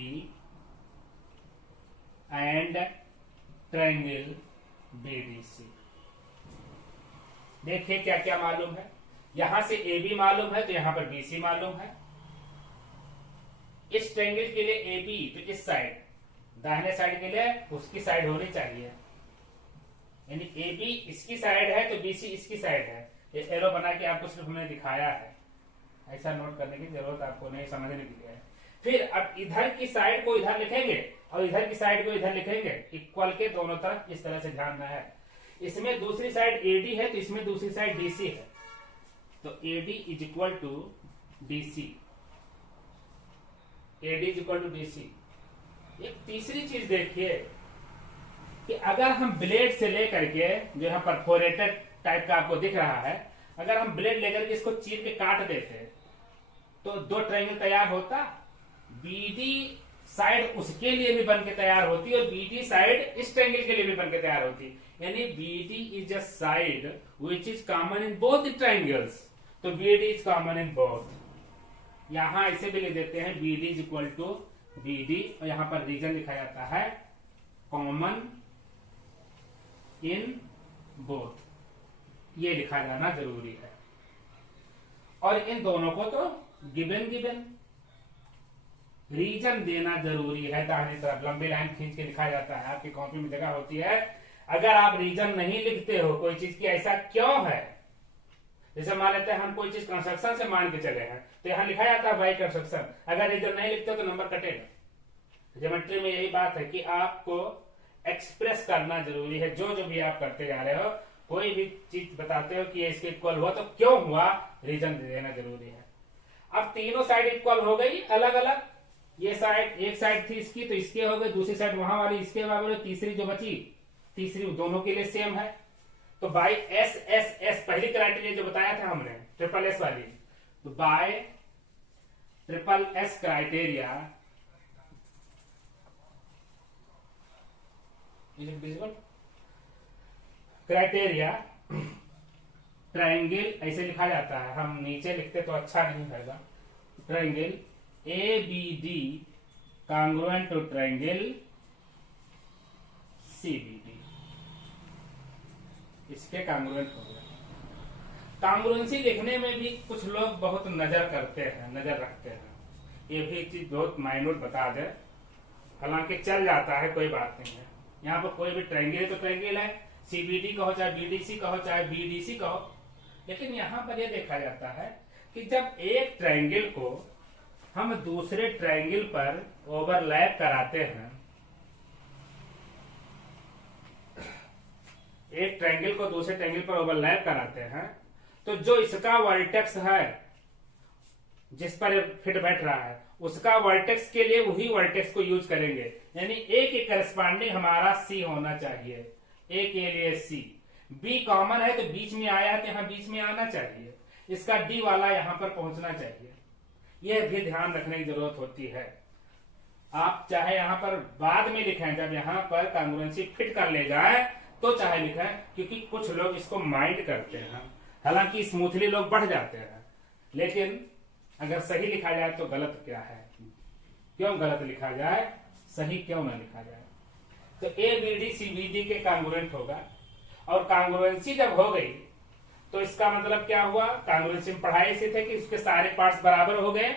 and triangle BDC। देखिए क्या क्या मालूम है, यहां से AB मालूम है तो यहां पर BC मालूम है। इस ट्रायंगल के लिए AB, तो इस साइड, दाहिने साइड के लिए उसकी साइड होनी चाहिए, यानी AB इसकी साइड है तो BC इसकी साइड है। ये एरो बना के आपको सिर्फ हमने दिखाया है, ऐसा नोट करने की जरूरत आपको नहीं, समझने के लिए है। फिर अब इधर की साइड को इधर लिखेंगे और इधर की साइड को इधर लिखेंगे, इक्वल के दोनों तरफ, इस तरह से ध्यान रहा है। इसमें दूसरी साइड AD है तो इसमें दूसरी साइड DC है, तो AD is equal to DC, AD is equal to DC। एक तीसरी चीज देखिए कि अगर हम ब्लेड से लेकर के, जो यहाँ परफोरेटेड टाइप का आपको दिख रहा है, अगर हम ब्लेड लेकर के इसको चीर के काट देते तो दो ट्रायंगल तैयार होता। BD साइड उसके लिए भी बन के तैयार होती है और बीडी साइड इस ट्रायंगल के लिए भी बन के तैयार होती है। यानी BD is a side which is common in both the triangles. तो BD is common in both. यहां इसे भी लिख देते हैं BD is equal to BD और यहां पर रीजन लिखा जाता है कॉमन इन बोथ। ये लिखा जाना जरूरी है। और इन दोनों को तो गिवन गिवन रीजन देना जरूरी है। दाहिनी तरफ लंबी लाइन खींच के लिखा जाता है, आपकी कॉपी में जगह होती है। अगर आप रीजन नहीं लिखते हो कोई चीज की ऐसा क्यों है, जैसे मान लेते हैं हम कोई चीज कंस्ट्रक्शन से मान के चले हैं तो यहाँ लिखा जाता है बाई कंस्ट्रक्शन। अगर रीजन नहीं लिखते हो तो नंबर कटेगा। ज्योमेट्री में यही बात है कि आपको एक्सप्रेस करना जरूरी है। जो जो भी आप करते जा रहे हो, कोई भी चीज बताते हो कि ये इसके इक्वल हुआ तो क्यों हुआ, रीजन देना जरूरी है। अब तीनों साइड इक्वल हो गई अलग अलग। ये साइड एक साइड थी इसकी तो इसके हो गए, दूसरी साइड वहां वाली इसके बराबर, तीसरी जो बची तीसरी दोनों के लिए सेम है। तो बाई एस एस एस पहली क्राइटेरिया जो बताया था हमने ट्रिपल एस वाली, तो bye triple S criteria triangle ऐसे लिखा जाता है। हम नीचे लिखते तो अच्छा नहीं होगा। Triangle A B D congruent to triangle C B D, इसके कांग्रुएंट हो गया। कांग्रुएंसी लिखने में भी कुछ लोग बहुत नजर करते हैं, नजर रखते हैं। ये भी चीज बहुत माइन्यूट बता दे, हालांकि चल जाता है, कोई बात नहीं है। यहाँ पर कोई भी ट्रायंगल है तो ट्रायंगल है, सीबीडी कहो चाहे बीडीसी कहो चाहे बीडीसी कहो। लेकिन यहाँ पर यह देखा जाता है कि जब एक ट्रायंगल को हम दूसरे ट्रायंगल पर ओवरलैप कराते हैं, एक ट्रायंगल को दूसरे ट्रायंगल पर ओवरलैप कराते हैं, तो जो इसका वर्टेक्स है जिस पर फिट बैठ रहा है उसका वर्टेक्स के लिए वही वर्टेक्स को यूज करेंगे। यानी ए के करस्पॉन्डिंग हमारा सी होना चाहिए, ए के लिए सी। बी कॉमन है तो बीच में आया तो यहाँ बीच में आना चाहिए, इसका डी वाला यहाँ पर पहुंचना चाहिए। यह भी ध्यान रखने की जरूरत होती है। आप चाहे यहाँ पर बाद में लिखें, जब यहाँ पर कांग्रुएंसी फिट कर ले जाए तो चाहे लिखें, क्योंकि कुछ लोग इसको माइंड करते हैं। हालांकि स्मूथली लोग बढ़ जाते हैं, लेकिन अगर सही लिखा जाए तो गलत क्या है, क्यों गलत लिखा जाए, सही क्यों ना लिखा जाए। तो A B D C B D के कांग्रुएंट होगा। और कांग्रुएंसी जब हो गई तो इसका मतलब क्या हुआ, कांग्रुएंसी में पढ़ाई से थे कि उसके सारे पार्ट्स बराबर हो गए,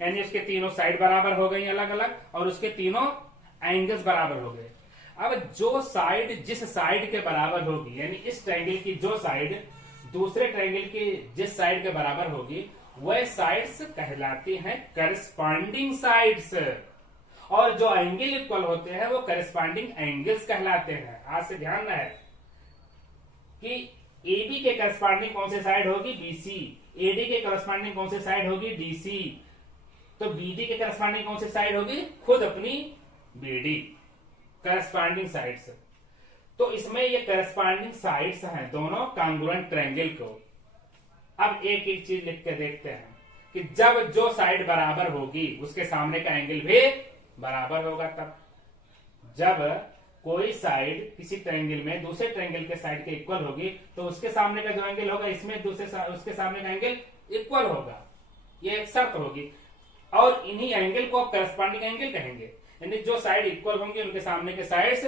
यानी उसके तीनों साइड बराबर हो गई अलग अलग, और उसके तीनों एंगल्स बराबर हो गए। अब जो साइड जिस साइड के बराबर होगी, यानी इस ट्रायंगल की जो साइड दूसरे ट्रायंगल की जिस साइड के बराबर होगी, वह साइड्स कहलाती हैं करस्पॉन्डिंग साइड्स। और जो एंगल इक्वल होते हैं वो करस्पॉन्डिंग एंगल्स कहलाते हैं। आज से ध्यान रहे कि AB के करस्पॉन्डिंग कौन सी साइड होगी, BC। AD के करस्पॉन्डिंग कौन सी साइड होगी, DC। तो BD के करस्पॉन्डिंग कौन सी साइड होगी, खुद अपनी BD, करस्पॉन्डिंग साइड्स। तो इसमें ये करस्पॉन्डिंग साइड्स हैं दोनों कांग्रुएंट ट्रायंगल को। अब एक एक चीज लिख के देखते हैं कि जब जो साइड बराबर होगी उसके सामने का एंगल भी बराबर होगा। तब जब कोई साइड किसी ट्रायंगल में दूसरे ट्रायंगल के साइड के इक्वल होगी तो उसके सामने का जो एंगल होगा इसमें उसके सामने का एंगल इक्वल होगा, ये एक शर्त होगी। और इन्हीं एंगल को आप करस्पॉन्डिंग एंगल कहेंगे, यानी जो साइड इक्वल होंगे उनके सामने के साइड्स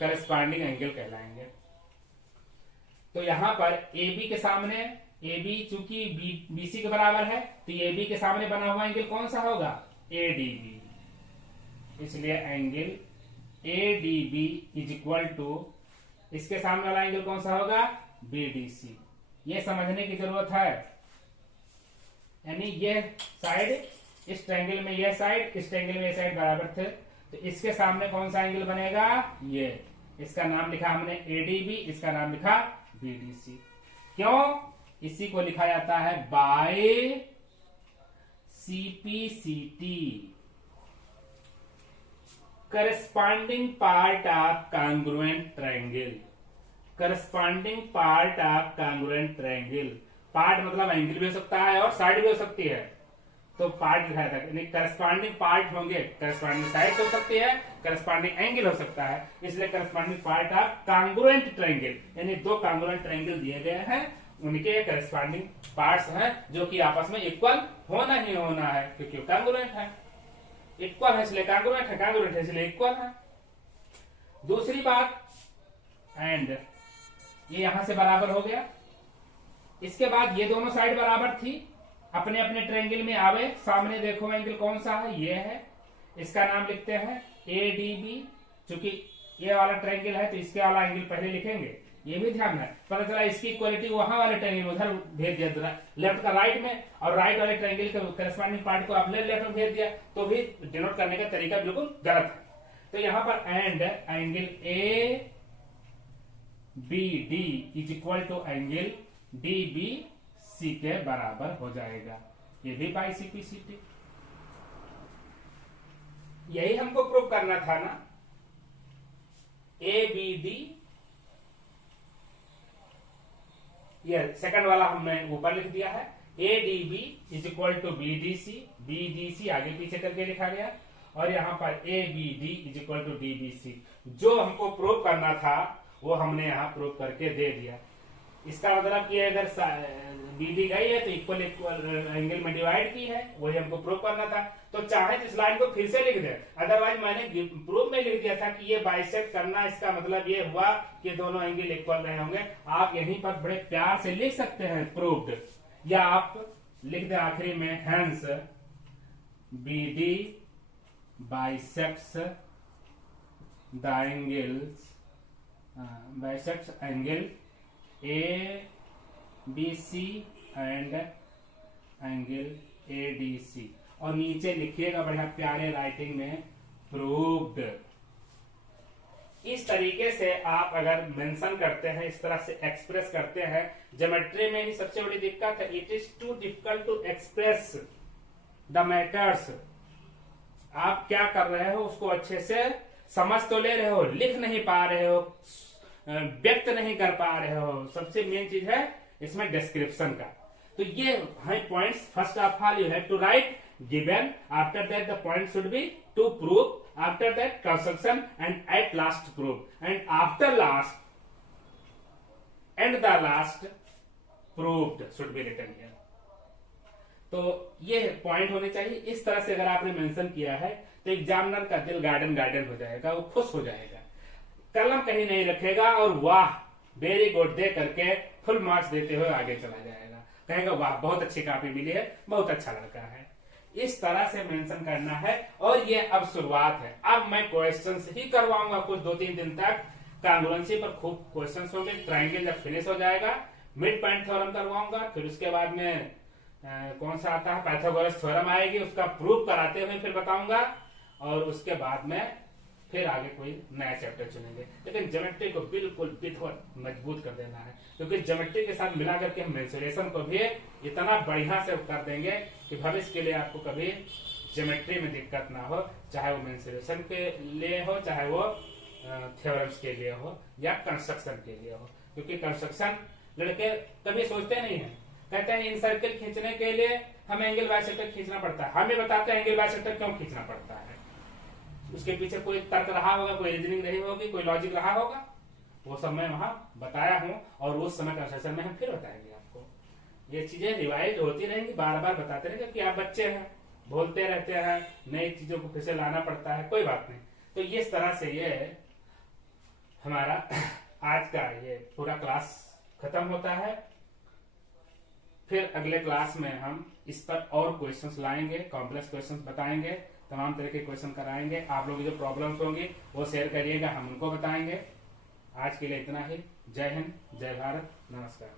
करस्पॉन्डिंग एंगल कहलाएंगे। तो यहां पर AB के सामने, AB चूंकि BC के बराबर है तो AB के सामने बना हुआ एंगल कौन सा होगा, ADB। इसलिए angle ADB is equal to इसके सामने वाला एंगल कौन सा होगा, BDC। ये समझने की जरूरत है। यानी ये साइड इस ट्रायंगल में, ये साइड इस ट्रायंगल में, ये साइड बराबर थे, तो इसके सामने कौन सा एंगल बनेगा, ये। इसका नाम लिखा हमने ADB, इसका नाम लिखा BDC। क्यों, इसी को लिखा जाता है by CPCT, corresponding part of congruent triangle. Corresponding part of congruent triangle, part मतलब एंगल भी हो सकता है और साइड भी हो सकती है। तो पार्ट दिखाया था, करस्पॉन्डिंग पार्ट होंगे, करस्पॉन्डिंग साइड हो सकती है, करस्पॉन्डिंग एंगल हो सकता है, इसलिए corresponding part of congruent triangle, यानी दो कांग्रुएंट ट्रायंगल दिए गए हैं, उनके करस्पॉन्डिंग पार्ट्स हैं जो कि आपस में इक्वल होना ही होना है, क्योंकि कांग्रुएंट है, इक्वल है इसलिए कांग्रुएंट है, कांग्रुएंट है इसलिए इक्वल है। दूसरी बात, एंड ये यहां से बराबर हो गया, इसके बाद ये दोनों साइड बराबर थी, अपने अपने ट्रायंगल में आवे, सामने देखो एंगल कौन सा है, ये है, इसका नाम लिखते हैं ADB, चूंकि ये वाला ट्रायंगल है तो इसके वाला एंगल पहले लिखेंगे, ये भी ध्यान है। पता चला इसकी इक्वालिटी वहां वाले ट्रायंगल उधर भेज दिया, लेफ्ट का राइट में, और राइट वाले ट्रायंगल के करस्पॉन्डिंग पार्ट को आपने लेफ्ट में भेज दिया, तो भी डिनोट करने का तरीका बिल्कुल गलत है। तो यहां पर and angle ABD is equal to angle DBC के बराबर हो जाएगा, ये भी बाई CPCT। यही हमको प्रूव करना था ना, ABD, ये सेकंड वाला हमने ऊपर लिख दिया है, ADB is equal to BDC, BDC आगे पीछे करके लिखा गया, और यहां पर ABD is equal to DBC। जो हमको प्रूव करना था वो हमने यहाँ प्रूव करके दे दिया। इसका मतलब कि अगर BD गई है तो इक्वल एंगल में डिवाइड की है, वही हमको प्रूव करना था। तो चाहे तो इस लाइन को फिर से लिख दे, अदरवाइज मैंने प्रूफ में लिख दिया था कि ये बाइसेक्ट करना, इसका मतलब ये हुआ कि दोनों एंगल इक्वल रहे होंगे। आप यहीं पर बड़े प्यार से लिख सकते हैं प्रूव्ड, या आप लिख दे आखिरी में hence BD bisects the angles, bisects angle ABC and angle ADC, और नीचे लिखिएगा बढ़िया प्यारे राइटिंग में प्रूव्ड। इस तरीके से आप अगर मेंशन करते हैं, इस तरह से एक्सप्रेस करते हैं, ज्योमेट्री में ही सबसे बड़ी दिक्कत है, it is too difficult to express the matters. आप क्या कर रहे हो उसको अच्छे से समझ तो ले रहे हो, लिख नहीं पा रहे हो, व्यक्त नहीं कर पा रहे हो। सबसे मेन चीज है इसमें डिस्क्रिप्शन का। तो ये है points. First of all you have to write given, after that the point should be to prove, after that construction, and at last proof, and after last and the last proved should be written here। तो ये point होने चाहिए। इस तरह से अगर आपने mention किया है तो एग्जामिनर का दिल गार्डन गार्डन हो जाएगा, वो खुश हो जाएगा, कलम कहीं नहीं रखेगा और वाह वेरी गुड दे करके फुल मार्क्स देते हुए आगे चला जाएगा, कहेगा वाह बहुत अच्छी कॉपी मिली है, बहुत अच्छा लड़का है। इस तरह से मेंशन करना है। और ये अब शुरुआत है, अब मैं क्वेश्चंस ही करवाऊंगा कुछ 2-3 दिन तक। कांग्रुएंसी पर खूब क्वेश्चंस होंगे। ट्रायंगल जब फिनिश हो जाएगा मिड पॉइंट थ्योरम करवाऊंगा, फिर उसके बाद में कौन सा आता है पाइथागोरस थ्योरम आएगी, उसका प्रूफ कराते हुए फिर बताऊंगा, और उसके बाद में फिर आगे कोई नया चैप्टर चुनेंगे। लेकिन ज्योमेट्री को बिल्कुल बिल्कुल मजबूत कर देना है, क्योंकि ज्योमेट्री के साथ मिला करके हम मेंसुरेशन को भी इतना बढ़िया से कर देंगे कि भविष्य के लिए आपको कभी ज्योमेट्री में दिक्कत ना हो, चाहे वो मेंसुरेशन के लिए हो, चाहे वो थ्योरम्स के लिए हो, या कंस्ट्रक्शन के लिए हो। क्योंकि कंस्ट्रक्शन लड़के कभी सोचते नहीं है, कहते हैं इन सर्किल खींचने के लिए हमें एंगल बाइसेक्टर खींचना पड़ता है। हमें बताते हैं एंगल बाइसेक्टर क्यों खींचना पड़ता है, उसके पीछे कोई तर्क रहा होगा, कोई रीजनिंग रही होगी, कोई लॉजिक रहा होगा, वो सब मैं वहां बताया हूं, और उस समय का सेशन में हम फिर बताएंगे आपको। ये चीजें रिवाइज होती रहेंगी, बार बार बताते रहेंगे, कि आप बच्चे हैं, बोलते रहते हैं, नई चीजों को फिर से लाना पड़ता है, कोई बात नहीं। तो इस तरह से ये हमारा आज का ये पूरा क्लास खत्म होता है। फिर अगले क्लास में हम इस पर और क्वेश्चंस लाएंगे, कॉम्प्लेक्स क्वेश्चंस बताएंगे, तमाम तरह के क्वेश्चन कराएंगे। आप लोग जो प्रॉब्लम्स होंगी वो शेयर करिएगा, हम उनको बताएंगे। आज के लिए इतना ही। जय हिंद, जय भारत, नमस्कार।